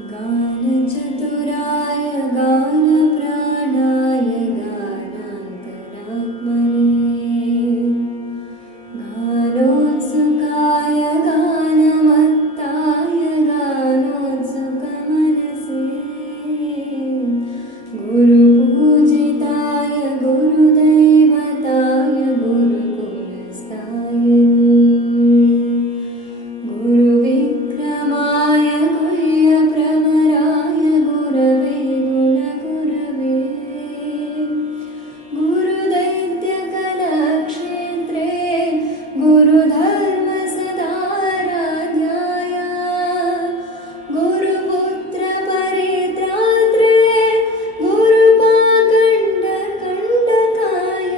गानचतुराय गानप्राणाय गानान्तरात्मने। गानोत्सुकाय गानमत्ताय गानोत्सुकमनसे। गुरुपूजिताय गुरुधर्मसदाराध्याय। गुरुपुत्रपरित्रात्रे गुरुपाकण्डकण्डकाय।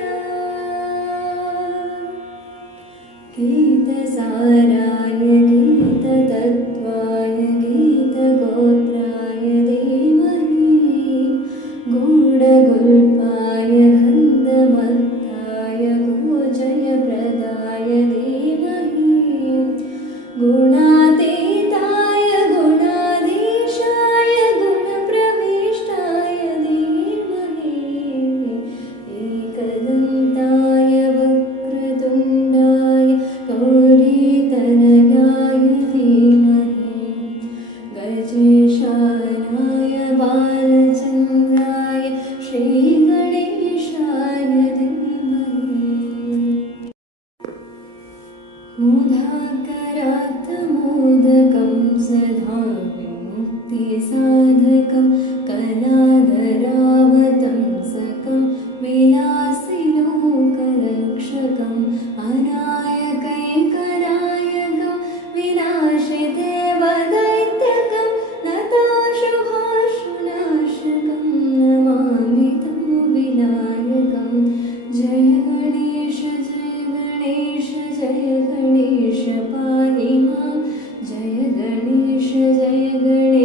गीतसाराय गीततत्त्वाय गीतगोत्राय धीमहि गूढगुल्पाय धीमहि गजेशानाय बालचन्द्राय मोदाकरात्तमोदकं सदा विमुक्तिसाधकं कलाधरावतंसकं जय गणेश जय गणेश जय गणेश पाहि मां जय गणेश जय गणेश